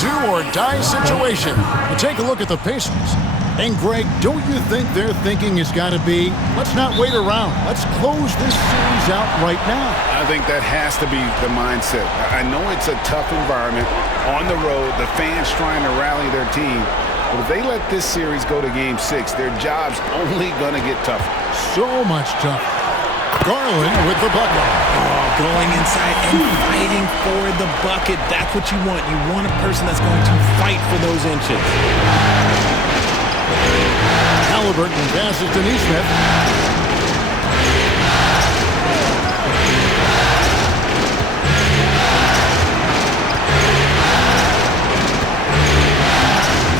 do-or-die situation. You take a look at the Pacers. And, Greg, don't you think their thinking has got to be, let's not wait around. Let's close this series out right now? I think that has to be the mindset. I know it's a tough environment on the road, the fans trying to rally their team. But if they let this series go to Game 6, their job's only going to get tougher. So much tougher. Garland with the bucket. Oh, going inside and fighting for the bucket. That's what you want. You want a person that's going to fight for those inches. Halliburton passes to Neesmith.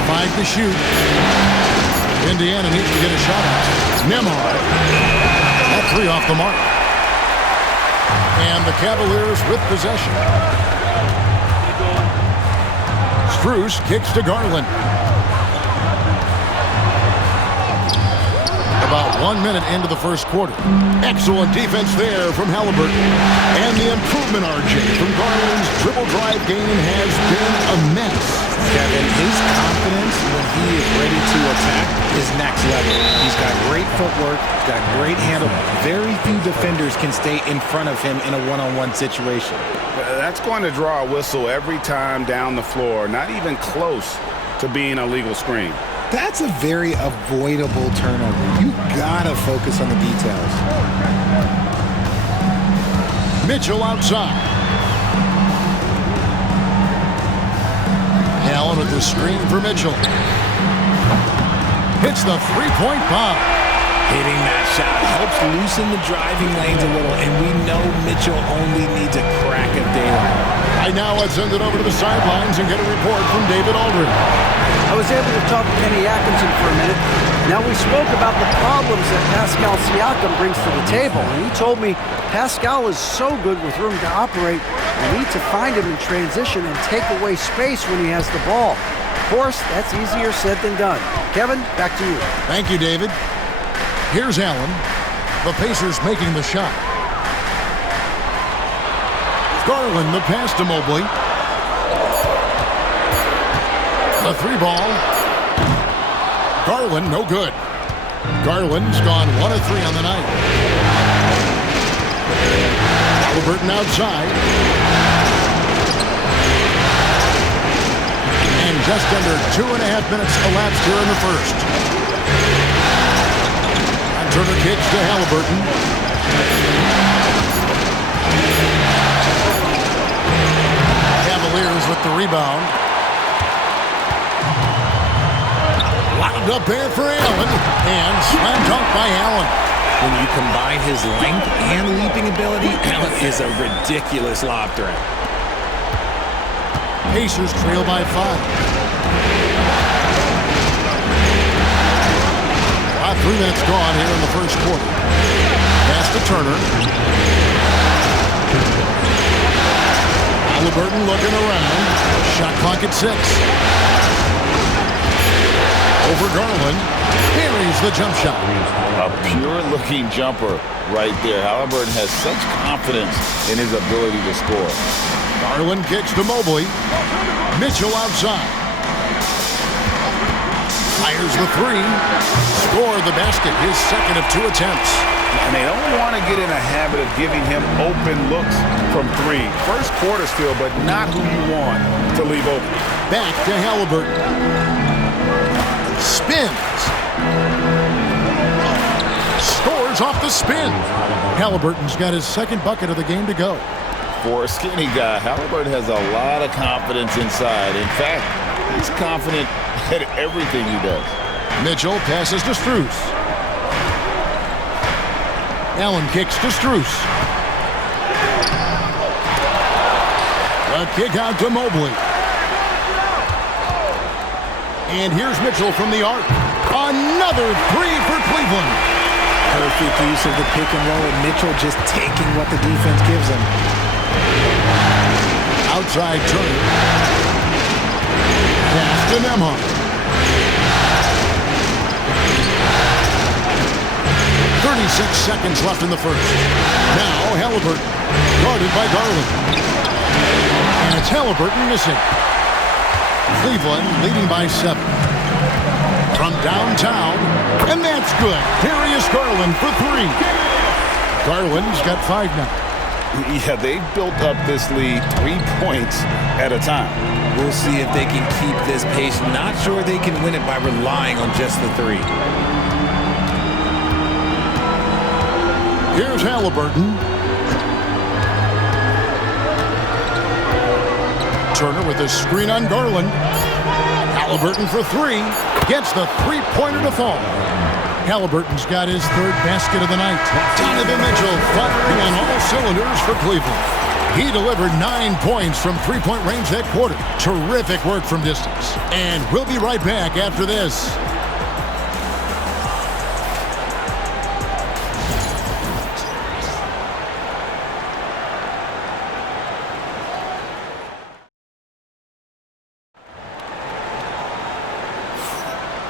Five to shoot. Indiana needs to get a shot out. Nembhard. That three off the mark. And the Cavaliers with possession. Strus kicks to Garland. About 1 minute into the first quarter. Excellent defense there from Halliburton. And the improvement, RJ, from Garland's dribble drive game has been a mess. Kevin, his confidence when he is ready to attack is next level. He's got great footwork, got great handle. Very few defenders can stay in front of him in a one-on-one situation. That's going to draw a whistle every time down the floor. Not even close to being a legal screen. That's a very avoidable turnover. You gotta focus on the details. Mitchell outside. Allen with the screen for Mitchell. Hits the three-point bomb. Hitting that shot helps loosen the driving lanes a little, and we know Mitchell only needs a crack of daylight. Right now, let's send it over to the sidelines and get a report from David Aldridge. I was able to talk to Kenny Atkinson for a minute. Now, we spoke about the problems that Pascal Siakam brings to the table, and he told me Pascal is so good with room to operate, we need to find him in transition and take away space when he has the ball. Of course, that's easier said than done. Kevin, back to you. Thank you, David. Here's Allen. The Pacers making the shot. Garland, the pass to Mobley. The three ball. Garland, no good. Garland's gone 1 of 3 on the night. Halliburton outside. And just under 2.5 minutes elapsed here in the first. And Turner kicks to Halliburton. Cavaliers with the rebound. Wound up there for Allen. And slam dunk by Allen. When you combine his length and leaping ability, Allen is a ridiculous lob threat. Pacers trail by 5. About 3 minutes gone here in the first quarter. Pass to Turner. Halliburton looking around. Shot clock at 6. Over Garland. Carries the jump shot. A pure-looking jumper right there. Halliburton has such confidence in his ability to score. Garland kicks to Mobley. Mitchell outside. Fires the 3. Score the basket. His second of 2 attempts. And they don't want to get in a habit of giving him open looks from 3. First quarter still, but not who you want to leave open. Back to Halliburton. Spins. Scores off the spin. Halliburton's got his second bucket of the game to go. For a skinny guy, Halliburton has a lot of confidence inside. In fact, he's confident at everything he does. Mitchell passes to Strus. Allen kicks to Strus. A kick out to Mobley. And here's Mitchell from the arc. Another 3 for Cleveland. Perfect use of the pick and roll. Mitchell just taking what the defense gives him. Outside Turner. Pass to Nembhard. 36 seconds left in the first. Now Halliburton, guarded by Garland. And it's Halliburton missing. Cleveland leading by 7. From downtown, and that's good. Darius Garland for 3. Garland's got 5 now. Yeah, they've built up this lead 3 points at a time. We'll see if they can keep this pace. Not sure they can win it by relying on just the 3. Here's Halliburton. Turner with a screen on Garland. Halliburton for 3. Gets the three-pointer to fall. Halliburton's got his 3rd basket of the night. Donovan Mitchell firing on all cylinders for Cleveland. He delivered 9 points from three-point range that quarter. Terrific work from distance. And we'll be right back after this.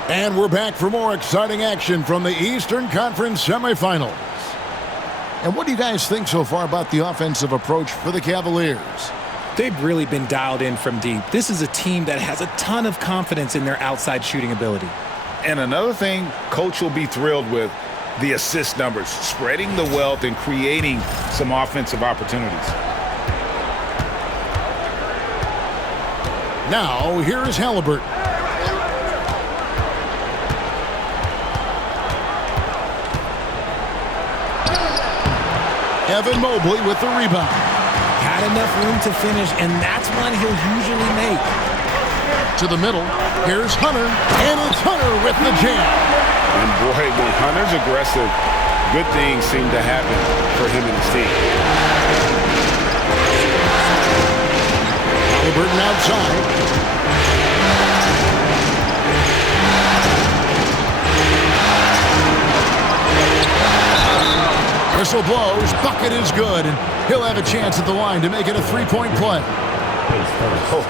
And we're back for more exciting action from the Eastern Conference semifinals. And what do you guys think so far about the offensive approach for the Cavaliers? They've really been dialed in from deep. This is a team that has a ton of confidence in their outside shooting ability. And another thing Coach will be thrilled with, the assist numbers, spreading the wealth and creating some offensive opportunities. Now, here's Halliburton. Evan Mobley with the rebound. Had enough room to finish, and that's one he'll usually make. To the middle, here's Hunter, and it's Hunter with the jam. And boy, when Hunter's aggressive, good things seem to happen for him and his team. Halliburton outside. Whistle blows, bucket is good, and he'll have a chance at the line to make it a three-point play. Oh,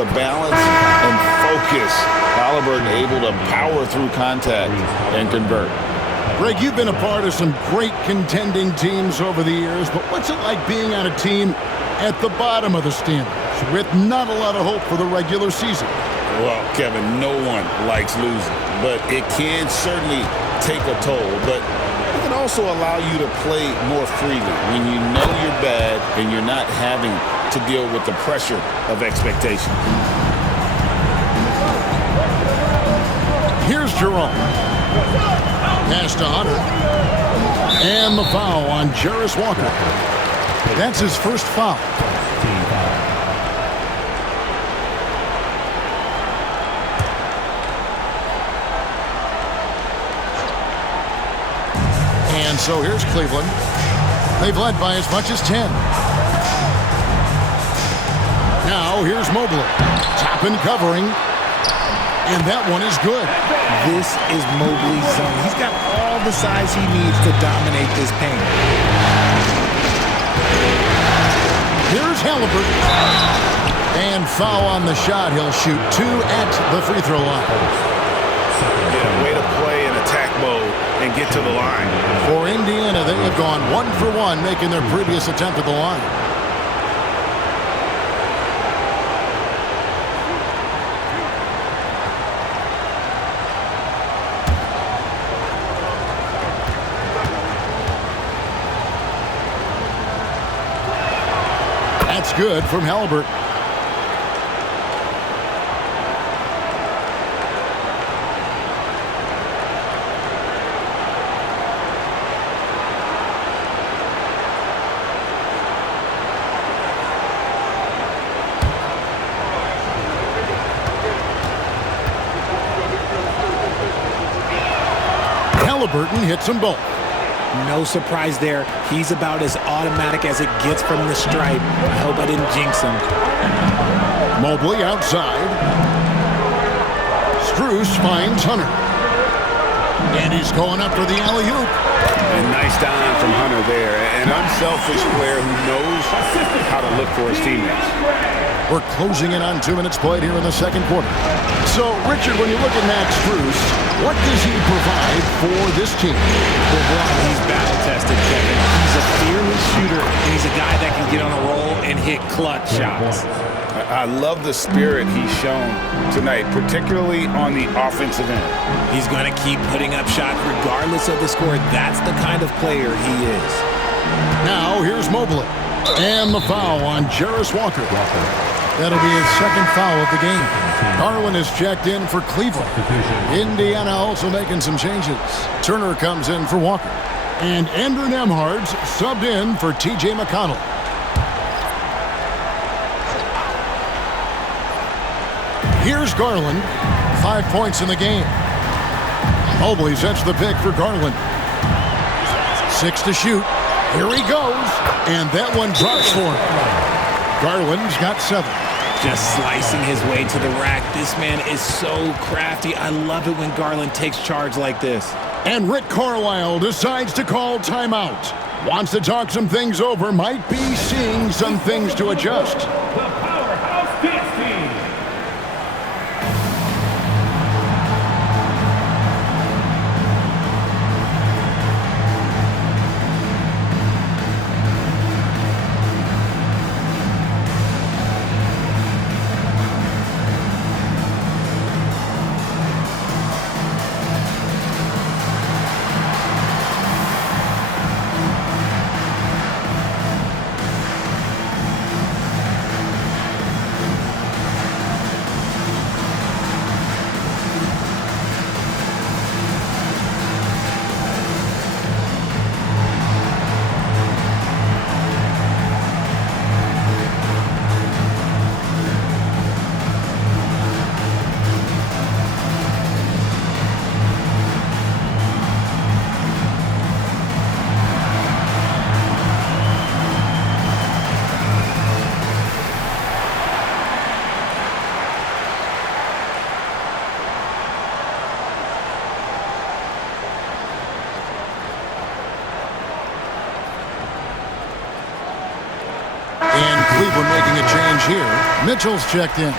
the balance and focus. Halliburton able to power through contact and convert. Greg, you've been a part of some great contending teams over the years, but what's it like being on a team at the bottom of the standings with not a lot of hope for the regular season? Well, Kevin, no one likes losing, but it can certainly take a toll. But it can also allow you to play more freely when you know you're bad and you're not having to deal with the pressure of expectation. Here's Jerome. Pass to Hunter. And the foul on Jarris Walker. That's his first foul. And so here's Cleveland. They've led by as much as 10. Now here's Mobley. Top and covering. And that one is good. This is Mobley's zone. He's got all the size he needs to dominate this paint. Here's Halliburton. And foul on the shot. He'll shoot 2 at the free throw line. Yeah, way to play in attack mode and get to the line. For Indiana, they have gone 1 for 1, making their previous attempt at the line. That's good from Halliburton. Halliburton hits them both. No surprise there. He's about as automatic as it gets from the stripe. I hope I didn't jinx him. Mobley outside. Strus finds Hunter. And he's going up for the alley-oop. And nice dime from Hunter there. An unselfish player who knows how to look for his teammates. We're closing in on 2 minutes played here in the second quarter. So, Richard, when you look at Max Strus, what does he provide for this team? Well, he's battle-tested, Kevin. He's a fearless shooter, and he's a guy that can get on a roll and hit clutch shots. I love the spirit he's shown tonight, particularly on the offensive end. He's going to keep putting up shots regardless of the score. That's the kind of player he is. Now here's Mobley. And the foul on Jarris Walker. That'll be his second foul of the game. Garland is checked in for Cleveland. Indiana also making some changes. Turner comes in for Walker. And Andrew Nembhard's subbed in for T.J. McConnell. Here's Garland. 5 points in the game. Mobley sets the pick for Garland. 6 to shoot. Here he goes. And that one drops for him. Garland's got 7. Just slicing his way to the rack. This man is so crafty. I love it when Garland takes charge like this. And Rick Carlisle decides to call timeout. Wants to talk some things over. Might be seeing some things to adjust. The Powerhouse Dance Team. And Cleveland making a change here. Mitchell's checked in.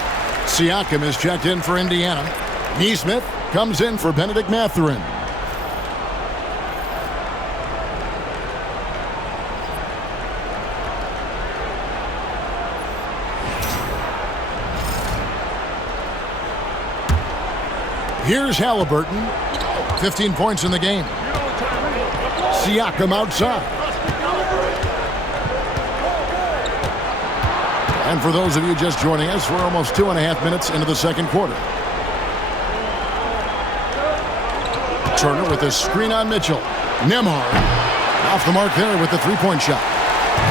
Siakam is checked in for Indiana. Neesmith comes in for Benedict Mathurin. Here's Halliburton. 15 points in the game. Siakam outside. And for those of you just joining us, we're almost 2.5 minutes into the second quarter. Turner with a screen on Mitchell. Nembhard off the mark there with the three-point shot.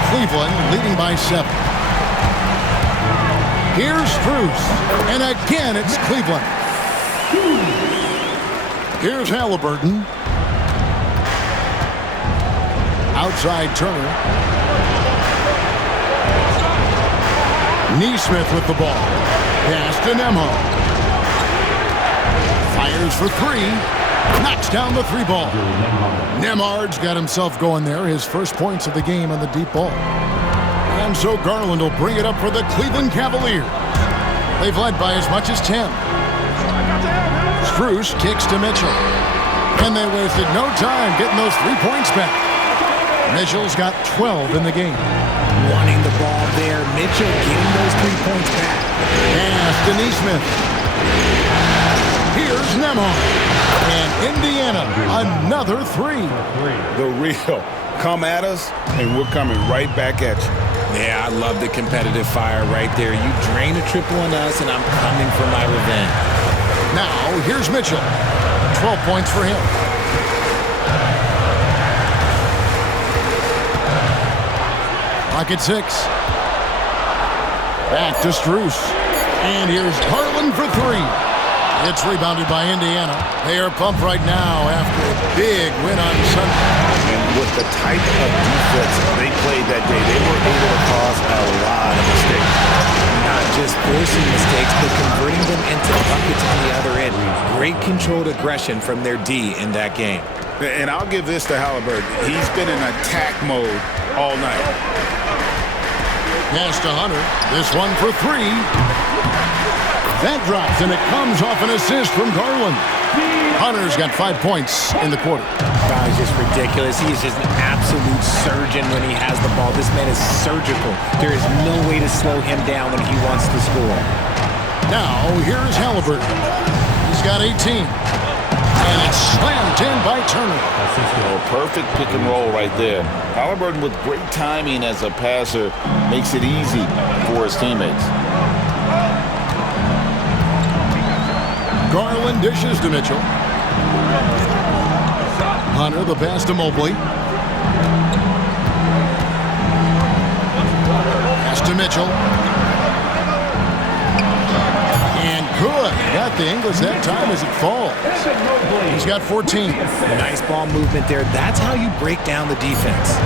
Cleveland leading by 7. Here's Strus. And again, it's Cleveland. Here's Halliburton. Outside Turner. Neesmith with the ball. Pass to Nembhard. Fires for 3. Knocks down the 3-ball. Nembhard's got himself going there. His first points of the game on the deep ball. And so Garland will bring it up for the Cleveland Cavaliers. They've led by as much as 10. Strus kicks to Mitchell. And they wasted no time getting those 3 points back. Mitchell's got 12 in the game. Wanting the ball there. Mitchell getting those 3 points back. Pass to Neesmith. Here's Nembhard. And Indiana, another 3. The real. Come at us, and we're coming right back at you. Yeah, I love the competitive fire right there. You drain a triple on us, and I'm coming for my revenge. Now, here's Mitchell. 12 points for him. Pocket 6. Back to Strus. And here's Garland for 3. It's rebounded by Indiana. They are pumped right now after a big win on Sunday. And with the type of defense they played that day, they were able to cause a lot of mistakes. Not just forcing mistakes, but converting them into buckets on the other end. Great controlled aggression from their D in that game. And I'll give this to Halliburton. He's been in attack mode all night. Pass to Hunter. This one for 3. That drops, and it comes off an assist from Garland. Hunter's got 5 points in the quarter. about is just ridiculous. He is just an absolute surgeon when he has the ball. This man is surgical. There is no way to slow him down when he wants to score. Now, here's Halliburton. He's got 18. And it's slammed in by Turner. Oh, perfect pick and roll right there. Halliburton with great timing as a passer makes it easy for his teammates. Garland dishes to Mitchell. Hunter, the pass to Mobley. Pass to Mitchell. And good. Got the English that time as it falls. He's got 14. Nice ball movement there. That's how you break down the defense.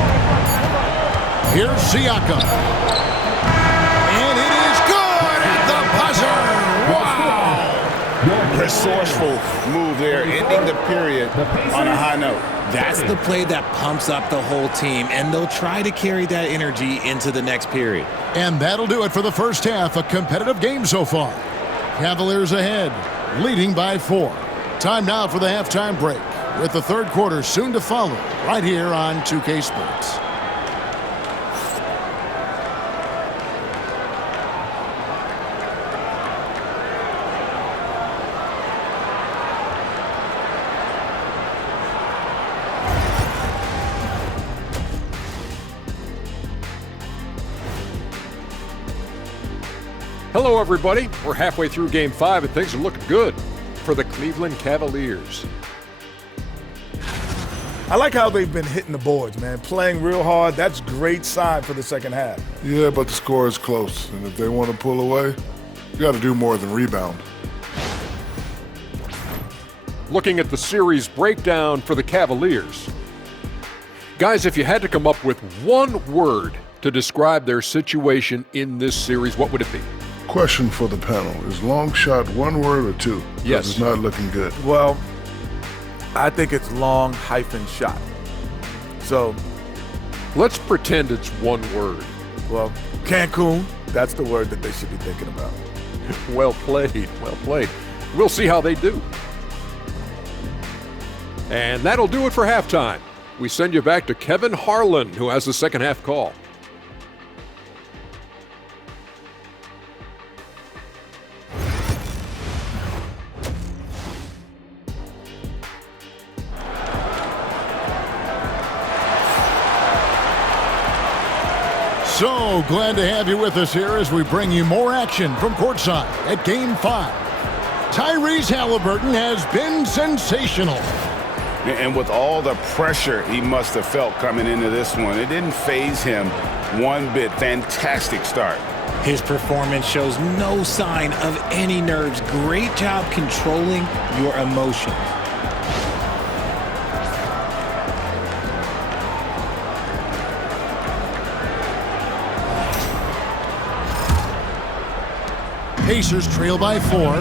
Here's Siakam. And it is good at the buzzer. Wow. Resourceful move there, ending the period on a high note. That's the play that pumps up the whole team, and they'll try to carry that energy into the next period. And that'll do it for the first half. A competitive game so far. Cavaliers ahead, leading by 4. Time now for the halftime break, with the third quarter soon to follow, right here on 2K Sports. Hello, everybody. We're halfway through Game 5, and things are looking good for the Cleveland Cavaliers. I like how they've been hitting the boards, man. Playing real hard. That's great sign for the second half. Yeah, but the score is close, and if they want to pull away, you got to do more than rebound. Looking at the series breakdown for the Cavaliers. Guys, if you had to come up with one word to describe their situation in this series, what would it be? Question for the panel. Is long shot one word or two? 'Cause Yes. It's not looking good. Well, I think it's long-shot. So, Let's pretend it's one word. well, Cancun, that's the word that they should be thinking about. Well played, well played. We'll see how they do. And that'll do it for halftime. We send you back to Kevin Harlan, who has the second half call. So glad to have you with us here as we bring you more action from courtside at Game 5. Tyrese Halliburton has been sensational. And with all the pressure he must have felt coming into this one, it didn't faze him one bit. Fantastic start. His performance shows no sign of any nerves. Great job controlling your emotions. Pacers trail by 4.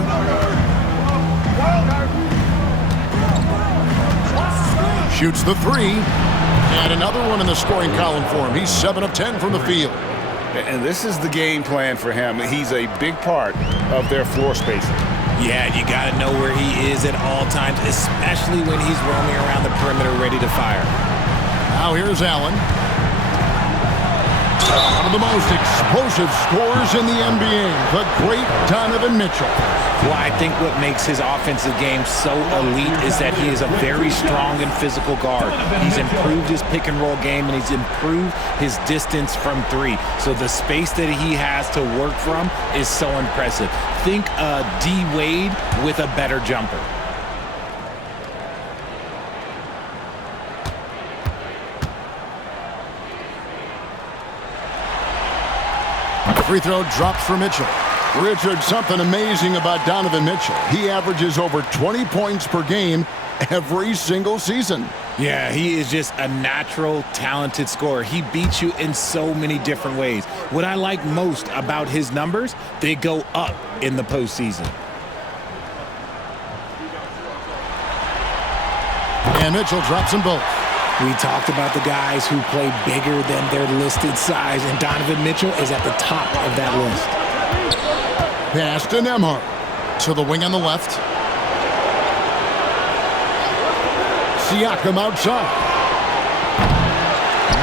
Shoots the 3. And another one in the scoring column for him. He's 7 of 10 from the field. And this is the game plan for him. He's a big part of their floor spacing. Yeah, you got to know where he is at all times, especially when he's roaming around the perimeter ready to fire. Now here's Allen. One of the most explosive scorers in the NBA, the great Donovan Mitchell. Well, I think what makes his offensive game so elite is that he is a very strong and physical guard. He's improved his pick and roll game, and he's improved his distance from 3. So the space that he has to work from is so impressive. Think D. Wade with a better jumper. Free throw drops for Mitchell. Richard, something amazing about Donovan Mitchell. He averages over 20 points per game every single season. Yeah, he is just a natural, talented scorer. He beats you in so many different ways. What I like most about his numbers, they go up in the postseason. And Mitchell drops them both. We talked about the guys who play bigger than their listed size, and Donovan Mitchell is at the top of that list. Pass to Nembhard. To the wing on the left. Siakam outside.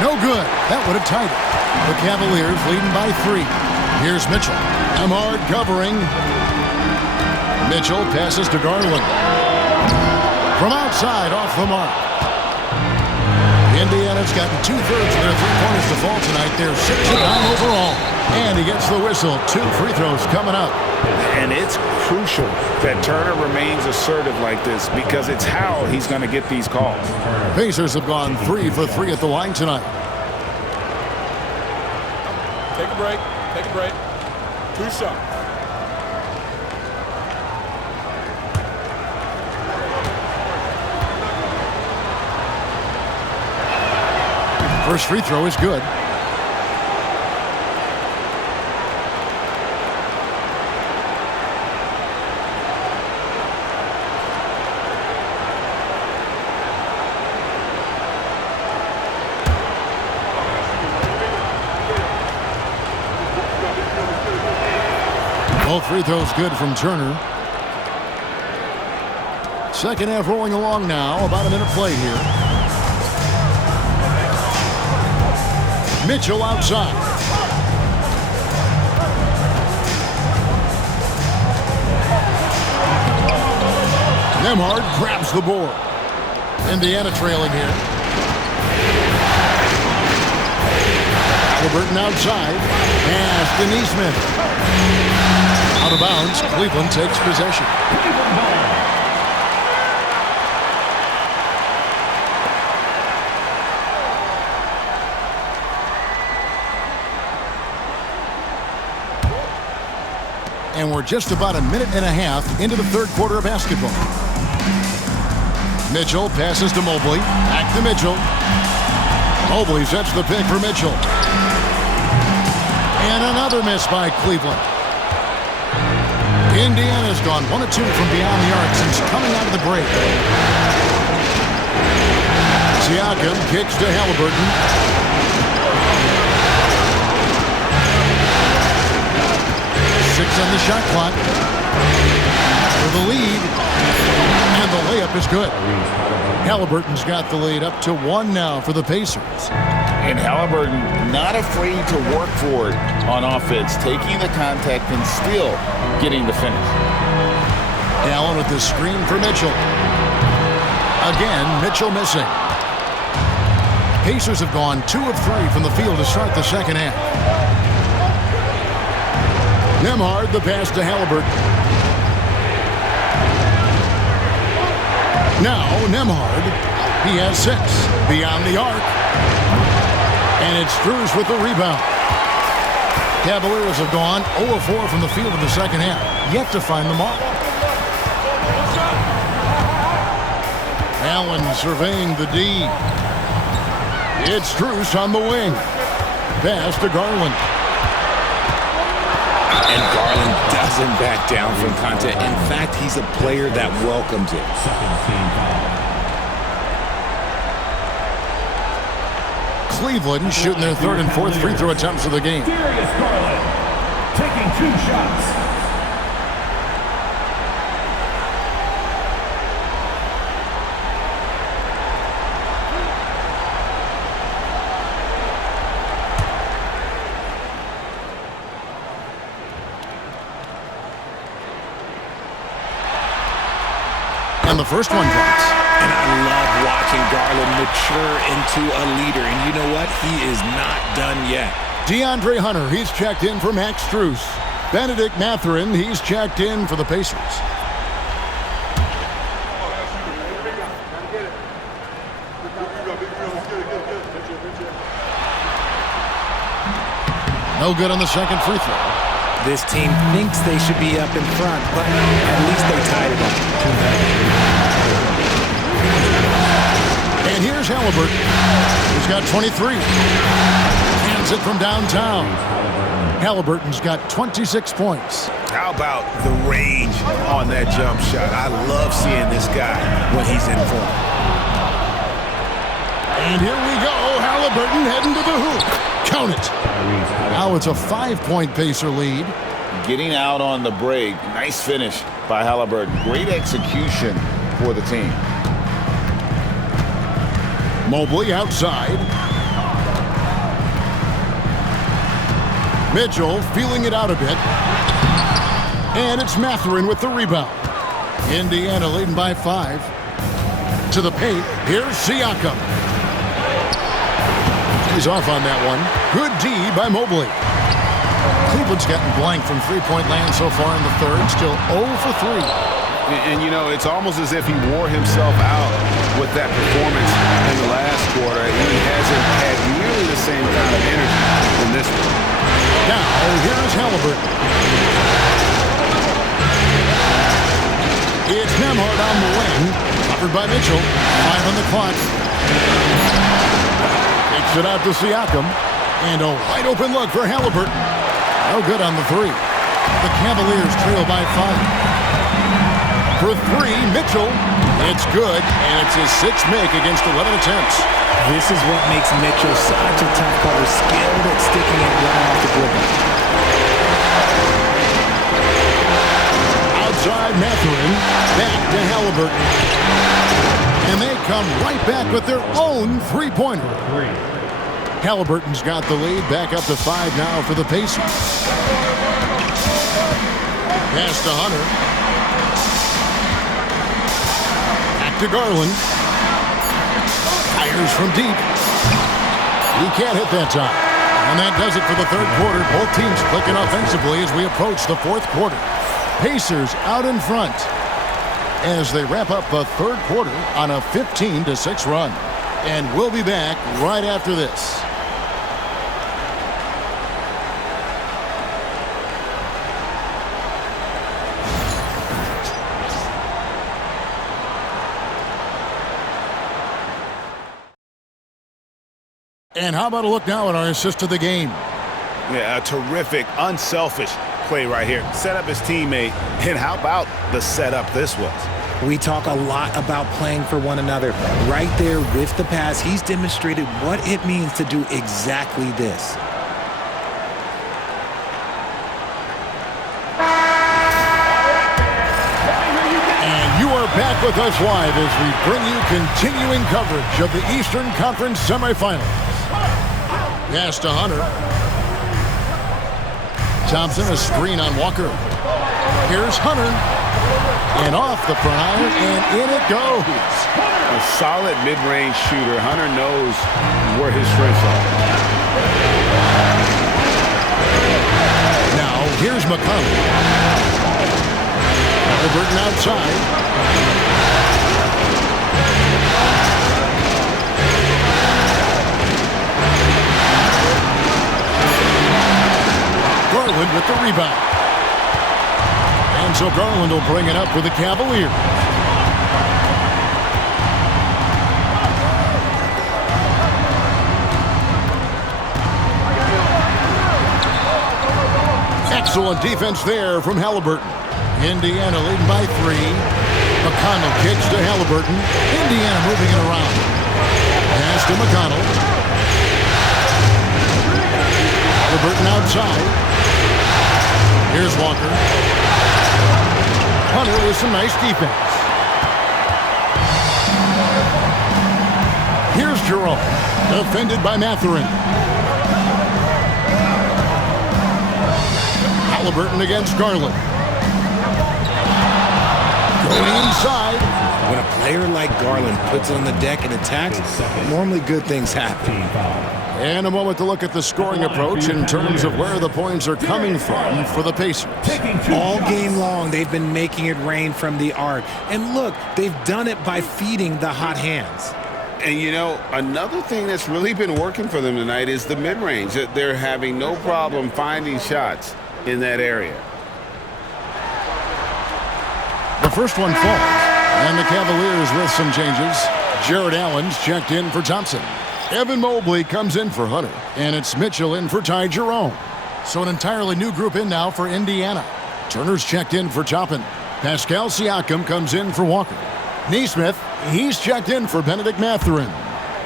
No good. That would have tied it. The Cavaliers leading by 3. Here's Mitchell. Nembhard covering. Mitchell passes to Garland. From outside, off the mark. Indiana's gotten 2/3 of their three-pointers to fall tonight. They're 6 of 9 overall. And he gets the whistle. 2 free throws coming up. And it's crucial that Turner remains assertive like this because it's how he's going to get these calls. Pacers have gone 3 for 3 at the line tonight. Take a break. Take a break. 2 shots. First free throw is good. Both free throws good from Turner. Second half rolling along now. About a minute play here. Mitchell outside. Nembhard grabs the board. Indiana trailing here. Halliburton outside. Pass to Nesmith. Out of bounds. Cleveland takes possession. And we're just about a minute and a half into the third quarter of basketball. Mitchell passes to Mobley. Back to Mitchell. Mobley sets the pick for Mitchell. And another miss by Cleveland. Indiana's gone 1 of 2 from beyond the arc since coming out of the break. Siakam kicks to Halliburton. On the shot clock for the lead, and the layup is good. Halliburton's got the lead up to 1 now for the Pacers. And Halliburton not afraid to work for it on offense, taking the contact and still getting the finish. Allen with the screen for Mitchell. Again, Mitchell missing. Pacers have gone 2 of 3 from the field to start the second half. Nembhard, the pass to Halliburton. Now Nembhard, he has 6 beyond the arc. And it's Strus with the rebound. Cavaliers have gone 0 of 4 from the field in the second half, yet to find the mark. Allen surveying the D. It's Strus on the wing. Pass to Garland. And Garland doesn't back down from contact. In fact, he's a player that welcomes it. Cleveland shooting their 3rd and 4th free throw attempts of the game. Darius Garland taking 2 shots. And the first one drops. And I love watching Garland mature into a leader. And you know what? He is not done yet. DeAndre Hunter, he's checked in for Max Strus. Benedict Mathurin, he's checked in for the Pacers. No good on the second free throw. This team thinks they should be up in front, but at least they tied it up. And here's Halliburton. He's got 23. Hands it from downtown. Halliburton's got 26 points. How about the range on that jump shot? I love seeing this guy when he's in form. And here we go. Halliburton heading to the hoop. Count it. Now it's a 5-point Pacer lead. Getting out on the break. Nice finish by Halliburton. Great execution for the team. Mobley outside. Mitchell feeling it out a bit. And it's Mathurin with the rebound. Indiana leading by 5. To the paint. Here's Siakam. He's off on that one. Good D by Mobley. Cleveland's gotten blank from three-point land so far in the third. Still 0 for 3. And, you know, it's almost as if he wore himself out with that performance in the last quarter. He hasn't had nearly the same kind of energy in this one. Now, here's Halliburton. It's Nembhard on the wing. Covered by Mitchell. 5 on the clock. Takes it out to Siakam. And a wide-open look for Halliburton. No good on the 3. The Cavaliers trail by 5. For 3, Mitchell. It's good, and it's his 6th make against 11 attempts. This is what makes Mitchell such a tough cover, skilled at sticking it right off the dribble. Outside Mathurin, back to Halliburton. And they come right back with their own three-pointer. Halliburton's got the lead, back up to 5 now for the Pacers. Pass to Hunter. Back to Garland. Fires from deep. He can't hit that time. And that does it for the third quarter. Both teams clicking offensively as we approach the fourth quarter. Pacers out in front as they wrap up the third quarter on a 15-6 run. And we'll be back right after this. And how about a look now at our assist of the game? Yeah, a terrific, unselfish play right here. Set up his teammate, and how about the setup this was? We talk a lot about playing for one another. Right there with the pass, he's demonstrated what it means to do exactly this. And you are back with us live as we bring you continuing coverage of the Eastern Conference semifinals. Pass to Hunter. Thompson, a screen on Walker. Here's Hunter. And off the prior, and in it goes. A solid mid-range shooter. Hunter knows where his strengths are. Now, here's McConnell. Halliburton outside. Garland with the rebound. And so Garland will bring it up for the Cavaliers. Excellent defense there from Halliburton. Indiana leading by 3. McConnell kicks to Halliburton. Indiana moving it around. Pass to McConnell. Halliburton outside. Here's Walker. Hunter with some nice defense. Here's Jerome. Defended by Mathurin. Halliburton against Garland. Going inside. When a player like Garland puts it on the deck and attacks, normally good things happen. And a moment to look at the scoring approach in terms of where the points are coming from for the Pacers. All game long, they've been making it rain from the arc. And look, they've done it by feeding the hot hands. And, you know, another thing that's really been working for them tonight is the mid-range. They're having no problem finding shots in that area. The first one falls. And the Cavaliers with some changes. Jared Allen's checked in for Thompson. Evan Mobley comes in for Hunter. And it's Mitchell in for Ty Jerome. So an entirely new group in now for Indiana. Turner's checked in for Toppin. Pascal Siakam comes in for Walker. Nesmith, he's checked in for Benedict Mathurin.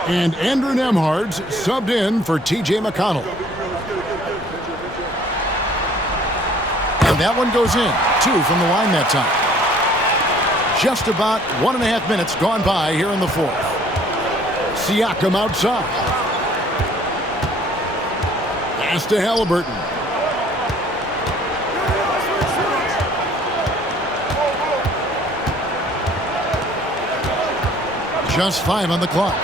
And Andrew Nembhard's subbed in for T.J. McConnell. And that one goes in. 2 from the line that time. Just about 1.5 minutes gone by here in the fourth. Siakam outside. Pass to Halliburton. Just 5 on the clock.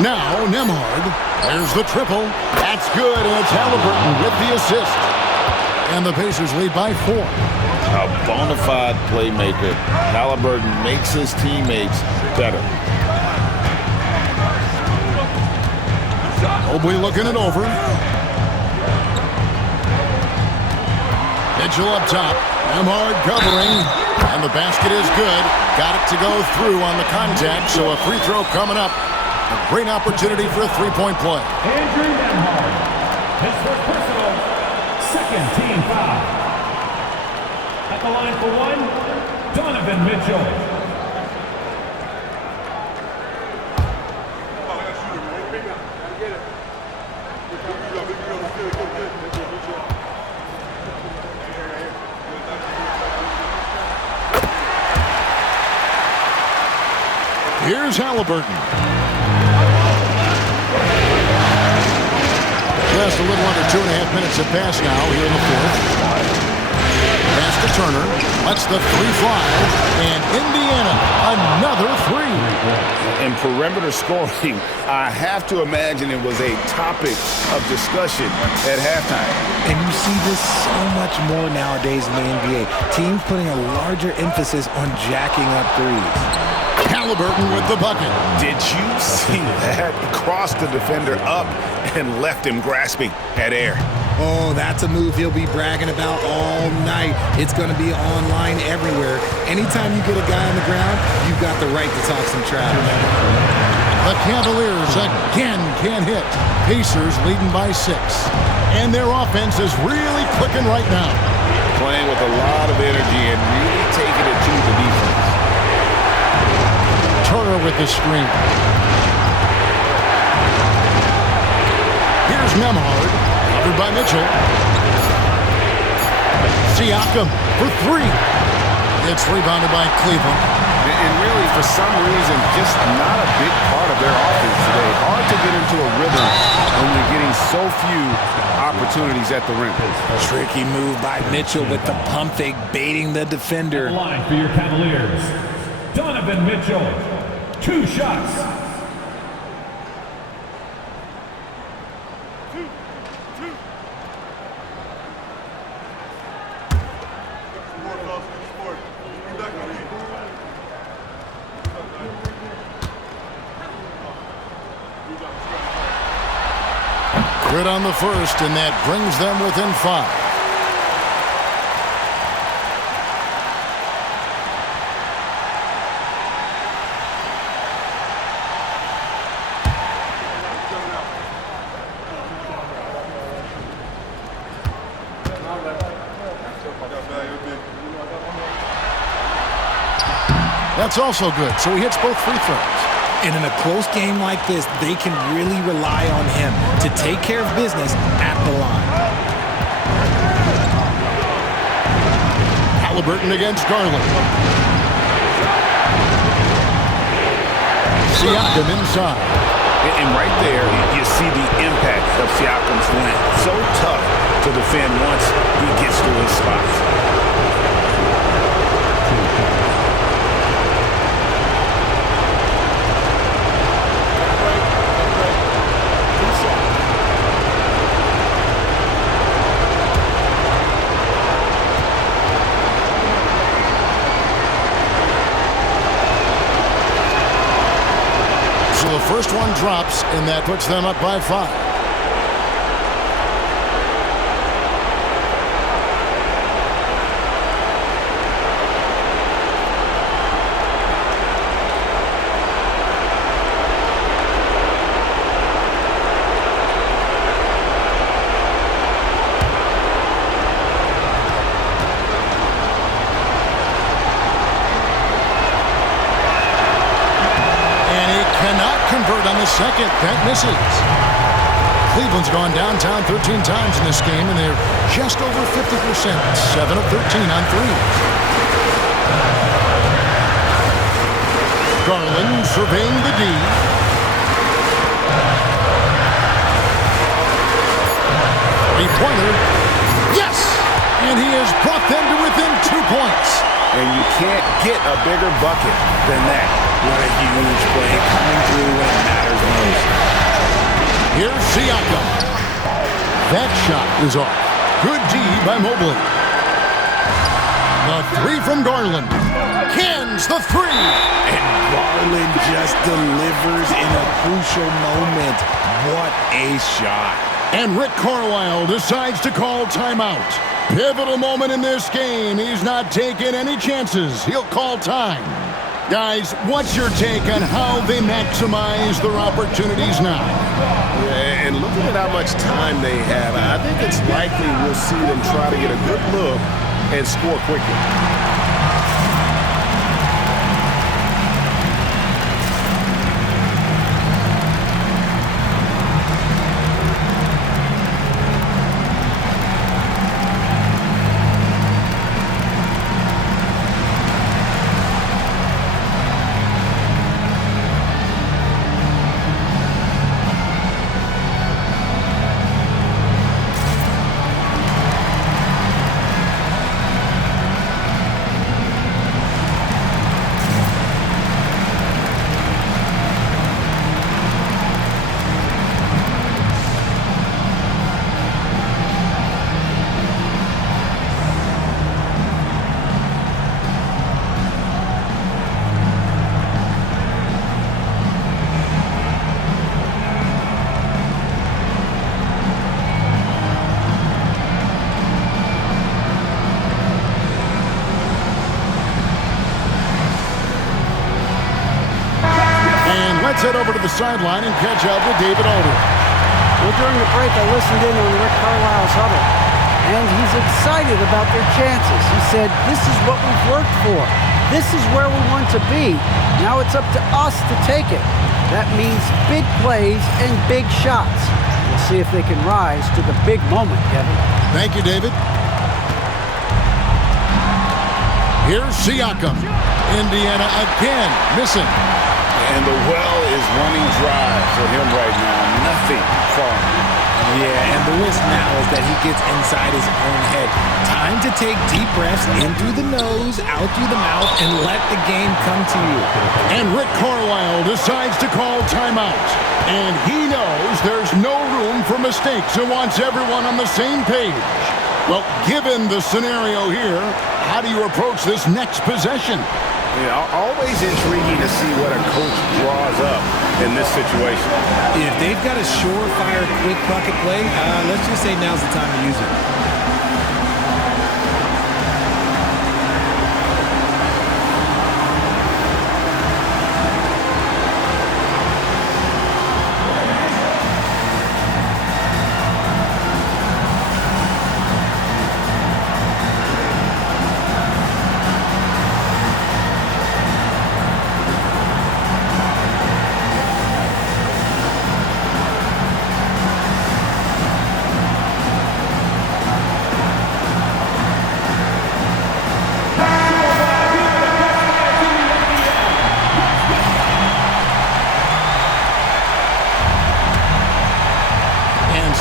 Now, Nembhard. There's the triple. That's good, and it's Halliburton with the assist. And the Pacers lead by 4. A bona fide playmaker. Halliburton makes his teammates better. Mobley looking it over. Mitchell up top. Nembhard covering. And the basket is good. Got it to go through on the contact, so a free throw coming up. A great opportunity for a three-point play. Andrew Nembhard. His first personal, second team foul. At the line for one, Donovan Mitchell. Here's Halliburton. Just a little under 2.5 minutes have passed now here in the fourth. Pass to Turner. Lets the three fly. And Indiana, another three. In perimeter scoring, I have to imagine it was a topic of discussion at halftime. And you see this so much more nowadays in the NBA. Teams putting a larger emphasis on jacking up threes. Halliburton with the bucket. Did you see that? Crossed the defender up and left him grasping at air. Oh, that's a move he'll be bragging about all night. It's going to be online everywhere. Anytime you get a guy on the ground, you've got the right to talk some trash. The Cavaliers again can't hit. Pacers leading by 6. And their offense is really clicking right now. Playing with a lot of energy and really taking it to the defense. Turner with the screen. Here's Nembhard, covered by Mitchell. Siakam for 3. It's rebounded by Cleveland. And really, for some reason, just not a big part of their offense today. Hard to get into a rhythm when you're getting so few opportunities at the rim. Tricky move by Mitchell with the pump fake, baiting the defender. Line for your Cavaliers, Donovan Mitchell. 2 shots. Good on the first, and that brings them within 5. That's also good, so he hits both free throws. And in a close game like this, they can really rely on him to take care of business at the line. Halliburton against Garland. Siakam inside. And right there, you see the impact of Siakam's length. So tough to defend once he gets to his spots. So the first one drops, and that puts them up by 5. Convert on the second. That misses. Cleveland's gone downtown 13 times in this game, and they're just over 50%. 7 of 13 on threes. Garland surveying the D. Three-pointer. Yes! And he has brought them to within 2 points. And you can't get a bigger bucket than that. What a huge play coming through when it matters most. Here's Siakam. That shot is off. Good D by Mobley. The three from Garland. Cans the three. And Garland just delivers in a crucial moment. What a shot. And Rick Carlisle decides to call timeout. Pivotal moment in this game. He's not taking any chances. He'll call time. Guys, what's your take on how they maximize their opportunities now? Yeah, and looking at how much time they have, I think it's likely we'll see them try to get a good look and score quickly. Let's head over to the sideline and catch up with David Alder. Well, during the break, I listened in on Rick Carlisle's huddle, and he's excited about their chances. He said, this is what we've worked for. This is where we want to be. Now it's up to us to take it. That means big plays and big shots. We'll see if they can rise to the big moment, Kevin. Thank you, David. Here's Siakam. Indiana again missing. And the well is running dry for him right now. Nothing falling. Yeah, and the risk now is that he gets inside his own head. Time to take deep breaths in through the nose, out through the mouth, and let the game come to you. And Rick Carlisle decides to call timeout. And he knows there's no room for mistakes and wants everyone on the same page. Well, given the scenario here, how do you approach this next possession? Yeah, always intriguing to see what a coach draws up in this situation. If they've got a surefire quick bucket play, let's just say now's the time to use it.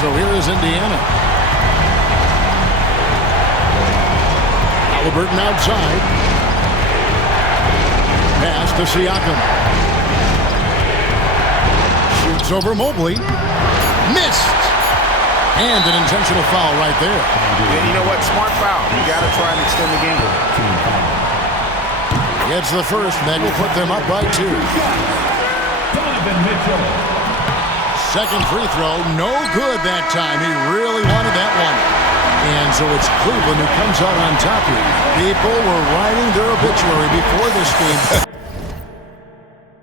So here is Indiana. Halliburton outside. Pass to Siakam. Shoots over Mobley. Missed. And an intentional foul right there. And you know what? Smart foul. You got to try and extend the game. Gets the first, and that will put them up by 2. Donovan Mitchell. Second free throw, no good that time. He really wanted that one. And so it's Cleveland who comes out on top here. People were writing their obituary before this game.